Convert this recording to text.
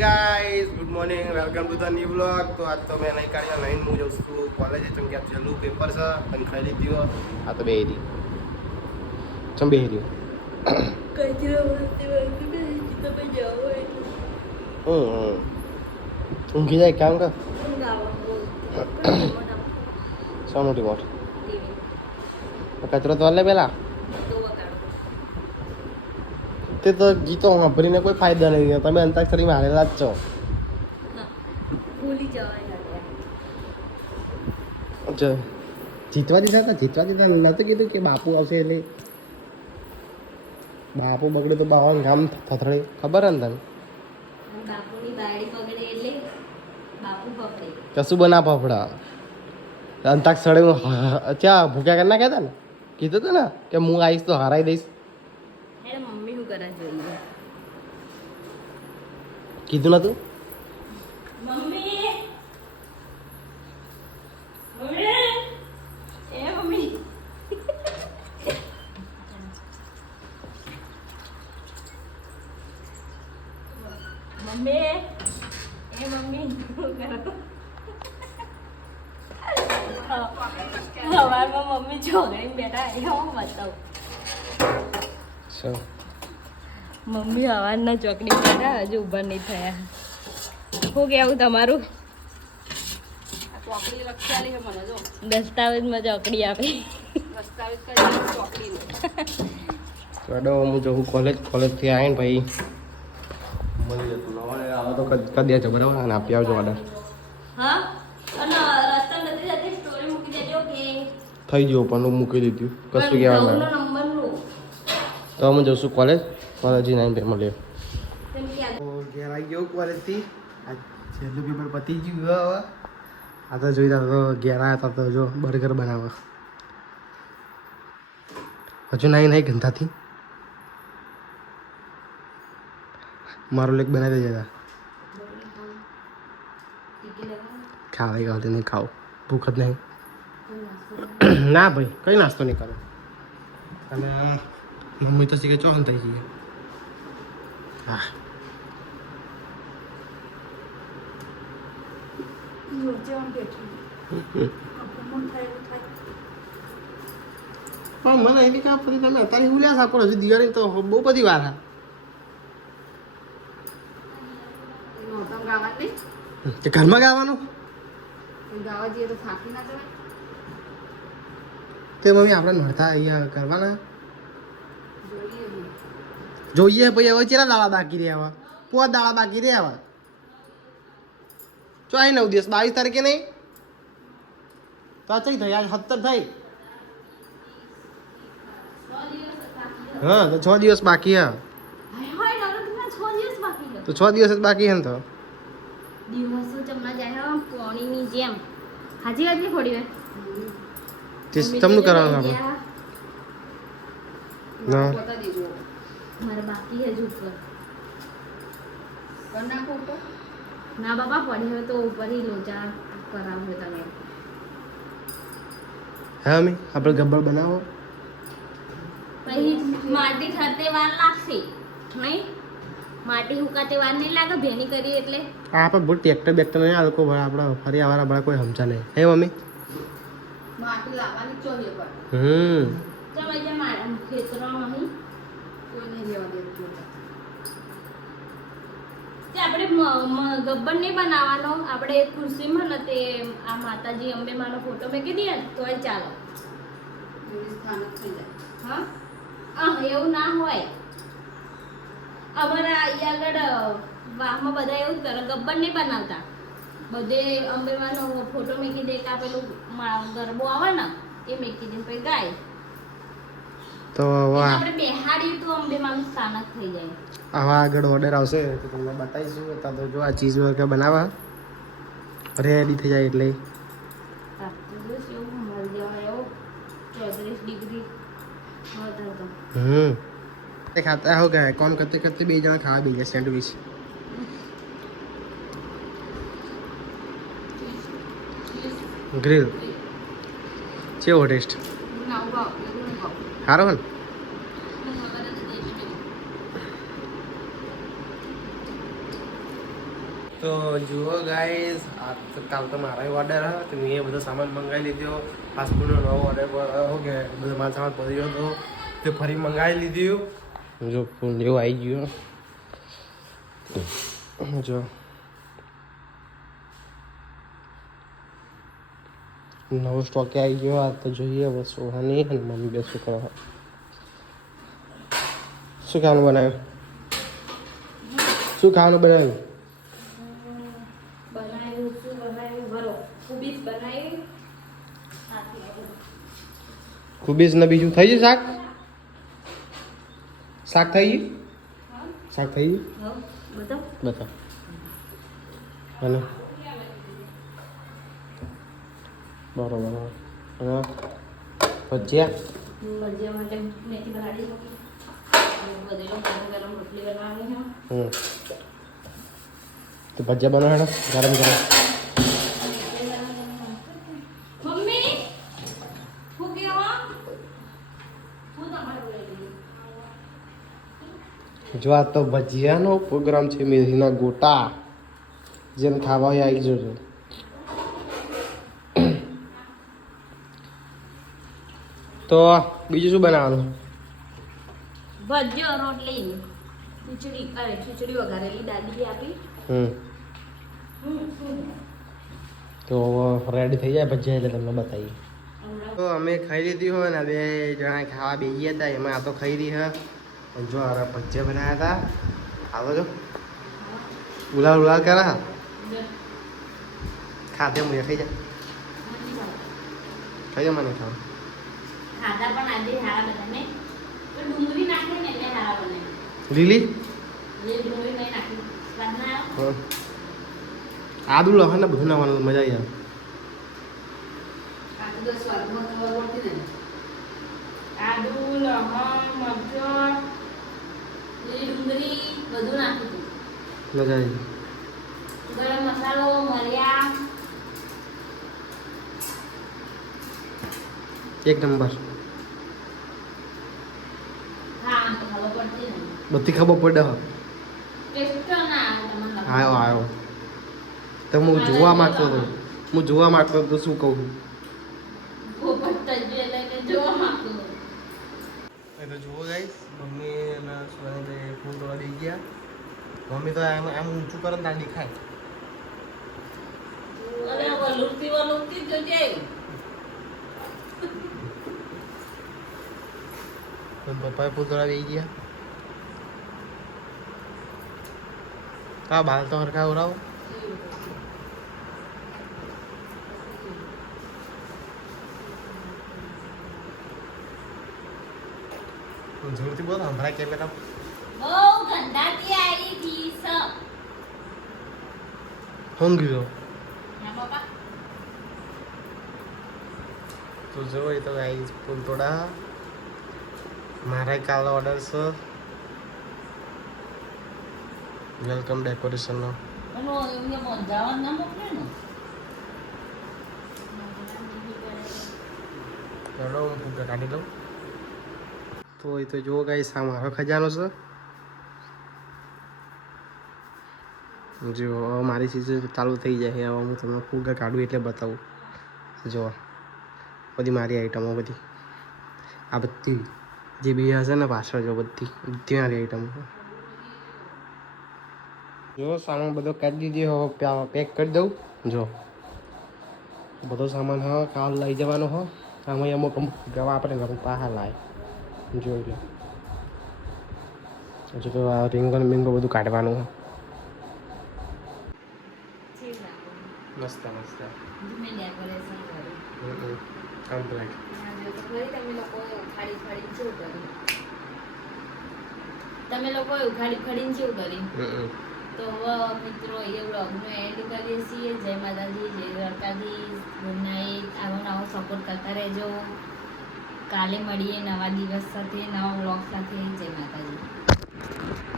Guys good morning welcome to the new blog. તો આજ તો મેં નહીં કાઢ્યા લઈને હું જઉં છું કોલેજે ચમ કે છેલ્લું પેપર છે અને ખાઈ લીધું. આ તો બેહી રહ્યું ચમ બેહી રહ્યું ઊંઘી જાય કામ કર સો મોટી મોટ કચરો તો લે પેલા તે તો ગીતો સાંભળીને કોઈ ફાયદા નહીં. તમે અંતાક્ષરી મારેલા જ છો. જીતવા દીધા નતું કીધું કે બાપુ આવશે એટલે બાપુ બગડે તો બાવાનું કામ થથડે ખબર ને તને કશું બના ફફડા અંતાક્ષરી ચા ભૂખ્યા કરી નાખ્યા હતા ને કીધું હતું ને કે હું આવીશ તો હરાઈ દઈશ. કીધું નતું મમ્મી છોકરી બેઠા હું બતાવું. મમ્મી હવારના ચોકડી બેઠા હજુ ઉભા નહીં થયા. શું કેવું તમારું? દસ્તાવેજમાં ચોકડી આપે. હું જવું કોલેજથી આવીને ભાઈ મળી જતું આવે તો કદી છે બરાબર અને આપી આવજો ઓર્ડર. હા અને રસ્તા નથી જતી સ્ટોરી મૂકી દેજો કે થઈ ગયો પણ હું મૂકી દીધું કશું કહેવાનું તો હું જઈશું કોલેજ નાઈન પે મળીએ. ઘેર આવી ગયો કોલેજથી આ છેલ્લું પેપર પતી ગયું હવે. આ તો જોઈ તો ઘેર આવ્યા હતા તો જો બર્ગર બનાવવા હજુ નહીં ગંધાથી મારો લેક બનાવી દેજે ખાવા ગાવતી નહીં ખાવ ભૂખ જ નહીં. ના ભાઈ કઈ નાસ્તો નહીં કરે અને મમ્મી તો શીખે ચોહન થઈ જઈએ. હા પણ મને એની કામ પછી તમે અત્યારે ઉલ્યા સાપો હજુ દિવાળી તો બહુ બધી વાર હા ઘરમાં ગાવાનું તે મમ્મી આપણે નડતા અહીંયા કરવાના જોઈએ ભાઈ હવે ચેલા દાડા બાકી રહ્યા હવે 5 દાડા બાકી રહ્યા હવે ચોઈ 9 દિવસ 22 તારીખે નહીં તો આ થઈ આજ 17 થઈ. હા તો 6 દિવસ બાકી હા તો 6 દિવસ જ બાકી હે ને તો દિવસો જમવા જાય પોણીની જેમ હાજી વાત નહીં થોડી વાર તમને કરવાનું આપણે ના મારે બાકી હજુ ઉપર ના બાપા પડી હોય તો ઉપર ही લોચા કરાવો તમે. હા મી આપણે ગબ્બર બનાવો પછી માટી ઠરતે વાર લાગશે નહીં માટી હુકાતે વાર નહીં લાગે ભેની કરી એટલે આપણે બહુ ટ્રેક્ટર બેક્ટર નહીં આ લોકો આપણે ફરી આવારા આપણા કોઈ સમજા નહીં હે મમ્મી માટી લાવવાની જોઈએ પણ ચાલ આજે મારા ખેતરમાં નહીં કોઈ નહીં લેવા દેતું તે આપણે ગબ્બર નહીં બનાવવાનો આપણે ખુરશીમાં ને તે આ માતાજી અંબે માનો ફોટો મેકી દઈએ ને તોય ચાલો હા એવું ના હોય. અમારા અહીંયા આગળ વાહમાં બધા એવું જ કરે ગબ્બર નહીં બનાવતા બધે અંબેમાનો ફોટો મેકી દે કે પેલું ગરબો આવે ને એ મેકી દે પછી ગાય તો આપણે બેહાડી તો અંબેમાનું સ્થાનક થઈ જાય. આવા આગળ ઓર્ડર આવશે તો તમને બતાવીશું. તો જો આ ચીઝ બર્ગર બનાવવા રેડી થઈ જાય એટલે 34 ડિગ્રી खाता हो गया काम करते करते बे जना खा भी गया सैंडविच. ग्रिल चेवो टेस्ट हारो ने તો જુઓ ગાઈસ આ તો કાલ તો મારા ઓર્ડર હતો તો મેં એ બધો સામાન મંગાવી લીધો ફાસ્ટફૂડનો નવો ઓર્ડર કે બધો મારો સામાન પડી ગયો હતો તે ફરી મંગાવી લીધું જો ફૂલ જેવું આવી ગયું જો નવો સ્ટોક આવી ગયો આ તો જોઈએ બસ સોહાની અને મમ્મી બે શું કરવા શું ખાવાનું બનાવ્યું શું ખાવાનું બનાવ્યું ખુબીસ ને બીજું થઈ ગયું શાક શાક થઈ ગયું શાક થઈ ગયું બતાવ અને બરોબર અને ભજીયા માટે મેથી બનાવી બધેલો ગરમ રોટલી બનાવવાની તો ભજીયા બનાવો ગરમ ગરમ મમ્મી હું કેવા હું તમારે બોલાવી જો આ તો ભજીયાનો પ્રોગ્રામ છે મેથીના ગોટા જેને ખાવા હોય આવી જજો તો બીજું શું બનાવવાનું ભજીયો રોટલી ખીચડી વઘારેલી દાદી આપી તો રેડી થઈ જાય ભજીયા એટલે તમને બતાવીએ તો અમે ખાઈ લીધી હોય ને બે જણા ખાવા બેસી હતા એમાં આ તો ખાઈ રહી હે જો આ ભજીયા બનાવ્યા હતા આવો જો ઉલાળ ઉલાળ કરા ખાધે મુએ ખાઈ જા મને ખાવ ખાધા પણ આજે હારા બને પણ ડુંગળી નાખી ને એટલે હારા બને લીલી ડુંગળી નહીં નાખી સ્વાદ ના આવે આદુ લહણ ને બધું નાખવાનું મજા આવી આવે આ તો સ્વાદમાં ખબર પડતી ને આદુ લહણ મરચાં લીલી ડુંગળી બધું નાખી દીધું મજા આવી ગરમ મસાલો મરિયા એક નંબર હા તો ખબર પડતી ને બધી ખબર પડે હ ટેસ્ટ ના આવે તમને આવ્યો તો હું જોવા માંગતો હતો શું કહું પોપટ તજ્જુ એટલે કે જોવા માંગતો તો જુઓ ગાઈસ મમ્મી અને સુવાનીભાઈ ફૂલ તોડવા દઈ ગયા મમ્મી તો એમ ઊંચું કરે ને ત્યાં દેખાય અરે વલુરતી જોજે પપ્પાએ ફૂલ તોડવા દઈ ગયા કા બાલ તો હરખા ઉડાવો જોરથી બોલ હમણાં કેમ બેટા બહુ ગંધાતી આવી થી સ હંગી ગયો ના બાપા તો જો એ તો ગાઈસ ફૂલ તોડા મારા કાલનો ઓર્ડર છે વેલકમ ડેકોરેશનનો અને એમને બંધાવા ના મોકલે ને ચલો હું ફૂગા કાઢી લઉં તો એ તો જુઓ ગાઈસ આ મારો ખજાનો છે જો હવે મારી ચીજ ચાલુ થઈ જાય હવે હું તમને ફૂગા કાઢું એટલે બતાવું જો બધી મારી આઈટમો બધી આ બધી જે બી હશે ને પાછળ જો બધી મારી આઈટમો જો સામાન બધો કાઢી દીધો હવે પેક કરી દઉં જો બધો સામાન હા કાલ લઈ જવાનો હો આમાં અમુક ગવા આપણે ઘર પાહા લાય જોઈ લો હજુ તો આ રીંગણ બીંગો બધું કાઢવાનું હોય મસ્ત મસ્ત મેં ડેકોરેશન કર્યું કમ્પ્લીટ તમે લોકો ઉખાડી ખડીને શું કરી તો હવે મિત્રો એ વ્લોગનો એન્ડ કરીએ છીએ જય માતાજી જય દ્વારકાધીશ ગુડ નાઇટ આવો નવો સપોર્ટ કરતા રહેજો કાલે મળીએ નવા દિવસ સાથે નવા વ્લોગ સાથે જય માતાજી